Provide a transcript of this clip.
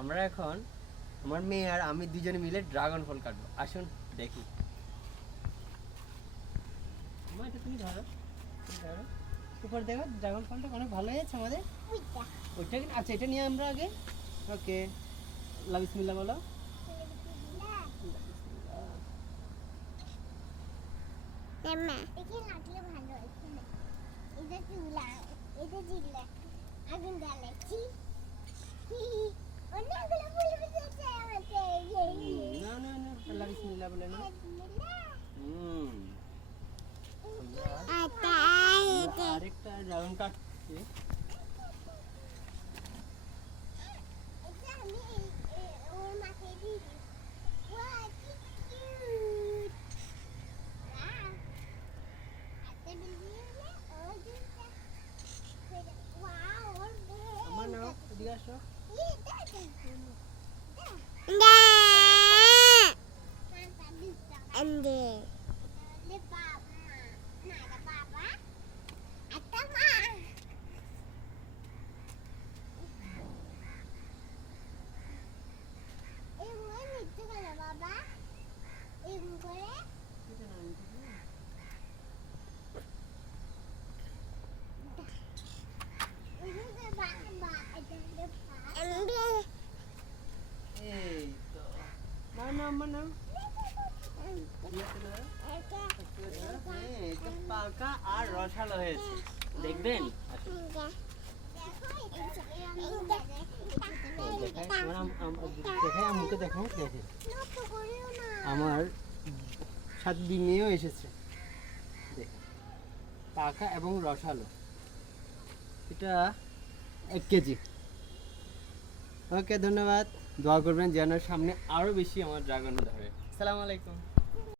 আমরা এখন আমার মেয়ে আর আমি দুজনে মিলে ড্রাগন ফল কাটবো। আসুন দেখি। মা, এটা তুমি ধরো, উপর দেখো ড্রাগন ফলটা অনেক ভালো হয়েছে আমাদের। ওইটা আচ্ছা, এটা নিয়ে আমরা আগে। ওকে, আল্লাহ বিসমিল্লাহ বলো। না না না, আল্লাহ বিসমিল্লাহ বলে না। আরেকটা ড্রাগন কাটছি। আমার নাও, এদিকে আসো। এই তো, না না আমার নাও। এটা পাকা আর রসালো হয়েছে, দেখবেন। দেখাই আমাকে, দেখাও দেখে। আমার সাথে দুই মেয়েও এসেছে, দেখ, পাকা এবং রসালো। এটা 1 কেজি। ওকে, ধন্যবাদ। দোয়া করবেন যেন সামনে আরো বেশি আমার ড্রাগন ধরে। আসসালামু আলাইকুম।